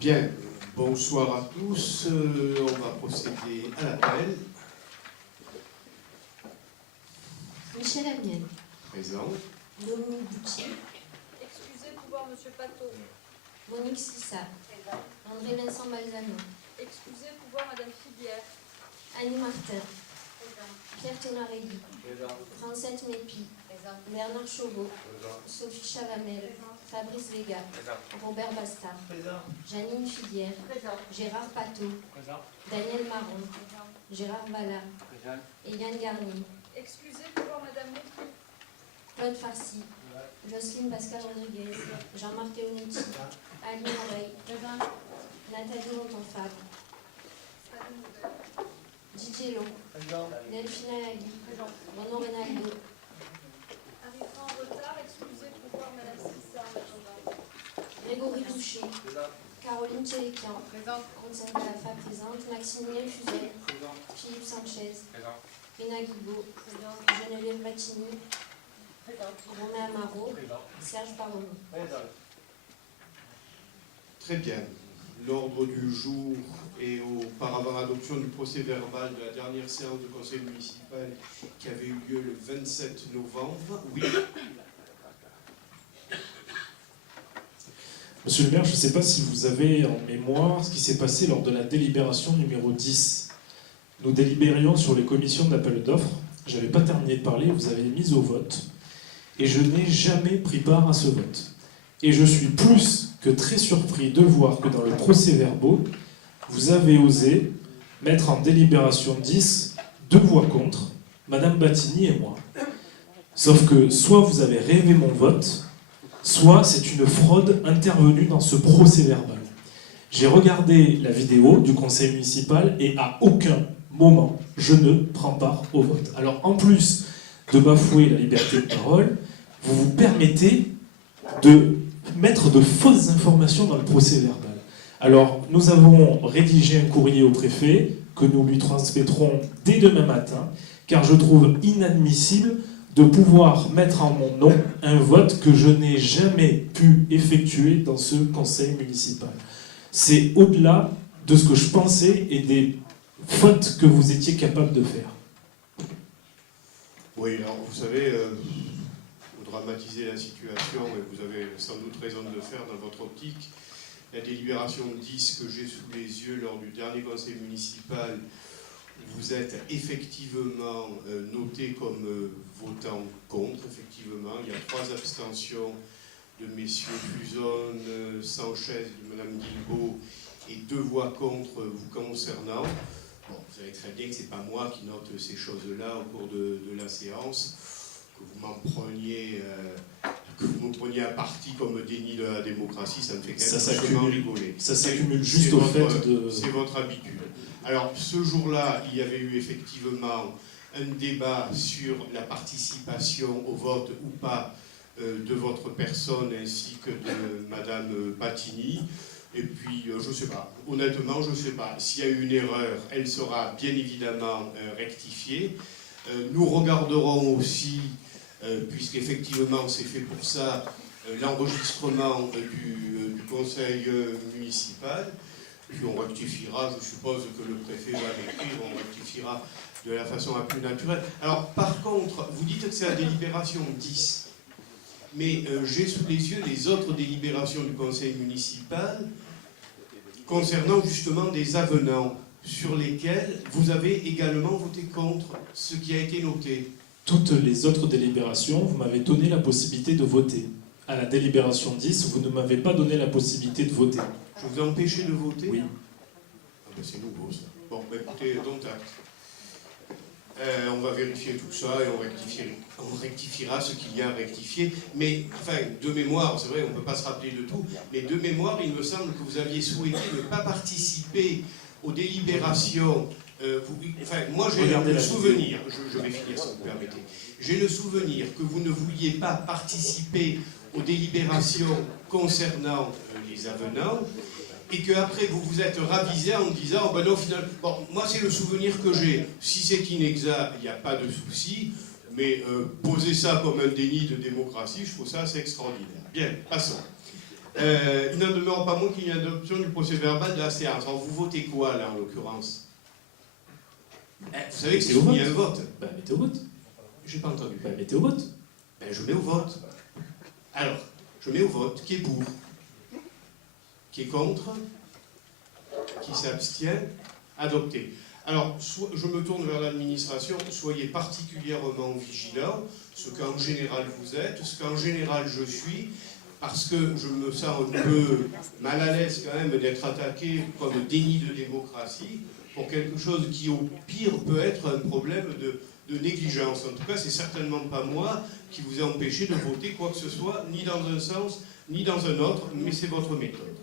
Bien, bonsoir à tous. On va procéder à l'appel. Michel Amiel. Présent. Dominique Boutier. Excusez pouvoir Monsieur Pato. Monique Sissa. André Vincent Balzano. Excusez pouvoir Madame Filière. Annie Martin. Pierre Tonarelli. Francette Mépi. Bernard Chauveau. Sophie Chalamel. Fabrice Vega. Robert Bastard. Janine Filière. Gérard Pato. Daniel Marron. Gérard Ballard. Et Yann Garnier. Excusez pouvoir Madame Mépi. Claude Farcy. Jocelyne Pascal Rodriguez. Jean-Marc Leonetti. Ali Moreille. Nathalie Montonfab. Didier Lo. Delphine Ali. Renaud Renaldo. Arrivera en retard, excusez pouvoir Madame Sissa. Grégory Boucher. Caroline Tchélékian. Conscience de la femme présente. Maximilien Fuzel. Philippe Sanchez. Rina Guibaud. Geneviève Battini. Romain Amaro. Serge Paroni. Très bien. L'ordre du jour est auparavant adoption du procès verbal de la dernière séance du conseil municipal qui avait eu lieu le 27 novembre. Oui. Monsieur le maire, je ne sais pas si vous avez en mémoire ce qui s'est passé lors de la délibération numéro 10. Nous délibérions sur les commissions d'appel d'offres. Je n'avais pas terminé de parler, vous avez mis au vote. Et je n'ai jamais pris part à ce vote. Et je suis plus que très surpris de voir que dans le procès-verbal, vous avez osé mettre en délibération 10 2 voix contre, Madame Battini et moi. Sauf que soit vous avez rêvé mon vote, soit c'est une fraude intervenue dans ce procès-verbal. J'ai regardé la vidéo du conseil municipal et à aucun moment je ne prends part au vote. Alors en plus de bafouer la liberté de parole, vous vous permettez de mettre de fausses informations dans le procès-verbal. Alors nous avons rédigé un courrier au préfet que nous lui transmettrons dès demain matin, car je trouve inadmissible de pouvoir mettre en mon nom un vote que je n'ai jamais pu effectuer dans ce conseil municipal. C'est au-delà de ce que je pensais et des fautes que vous étiez capable de faire. Oui, alors vous savez, vous dramatisez la situation et vous avez sans doute raison de le faire dans votre optique. La délibération 10 que j'ai sous les yeux lors du dernier conseil municipal, vous êtes effectivement noté comme votant contre, effectivement. Il y a 3 abstentions de messieurs Fuzon, Sanchez, de Madame Guilbault, et 2 voix contre vous concernant. Bon, vous savez très bien que ce n'est pas moi qui note ces choses-là au cours de la séance, que vous me preniez à partie comme déni de la démocratie, ça me fait quand même rigoler. Ça s'accumule juste au fait de... C'est votre habitude. Alors, ce jour-là, il y avait eu effectivement un débat sur la participation au vote ou pas de votre personne ainsi que de Madame Battini. Et puis, je ne sais pas. Honnêtement, je ne sais pas. S'il y a eu une erreur, elle sera bien évidemment rectifiée. Nous regarderons aussi, puisqu'effectivement c'est fait pour ça, l'enregistrement du conseil municipal. Puis on rectifiera, je suppose que le préfet va l'écrire, on rectifiera de la façon la plus naturelle. Alors, par contre, vous dites que c'est la délibération 10. Mais j'ai sous les yeux les autres délibérations du conseil municipal concernant justement des avenants sur lesquels vous avez également voté contre ce qui a été noté. Toutes les autres délibérations, vous m'avez donné la possibilité de voter. À la délibération 10, vous ne m'avez pas donné la possibilité de voter. Je vous ai empêché de voter? Oui. Ah ben c'est nouveau ça. Bon, ben écoutez, dont acte. On va vérifier tout ça et on rectifiera ce qu'il y a à rectifier. Mais, enfin, de mémoire, c'est vrai, on ne peut pas se rappeler de tout, mais de mémoire, il me semble que vous aviez souhaité ne pas participer aux délibérations. Moi j'ai le souvenir, je vais finir si vous permettez, j'ai le souvenir que vous ne vouliez pas participer aux délibérations concernant les avenants, et qu'après vous vous êtes ravisé en disant, oh ben non, finalement, bon, moi c'est le souvenir que j'ai. Si c'est inexact, il n'y a pas de souci, mais poser ça comme un déni de démocratie, je trouve ça assez extraordinaire. Bien, passons. Il n'en demeure pas moins qu'il y a une adoption du procès-verbal de la séance. Alors vous votez quoi, là, en l'occurrence? Vous savez que c'est soumis à un vote. Bah, mettez au vote. J'ai pas entendu. Bah, mettez au vote. Ben, je mets au vote. Alors, je mets au vote. Qui est pour? Qui est contre? Qui s'abstient? Adopté. Alors, je me tourne vers l'administration. Soyez particulièrement vigilants, ce qu'en général vous êtes, ce qu'en général je suis, parce que je me sens un peu mal à l'aise quand même d'être attaqué comme déni de démocratie pour quelque chose qui, au pire, peut être un problème de négligence. En tout cas, c'est certainement pas moi qui vous ai empêché de voter quoi que ce soit, ni dans un sens, ni dans un autre, mais c'est votre méthode.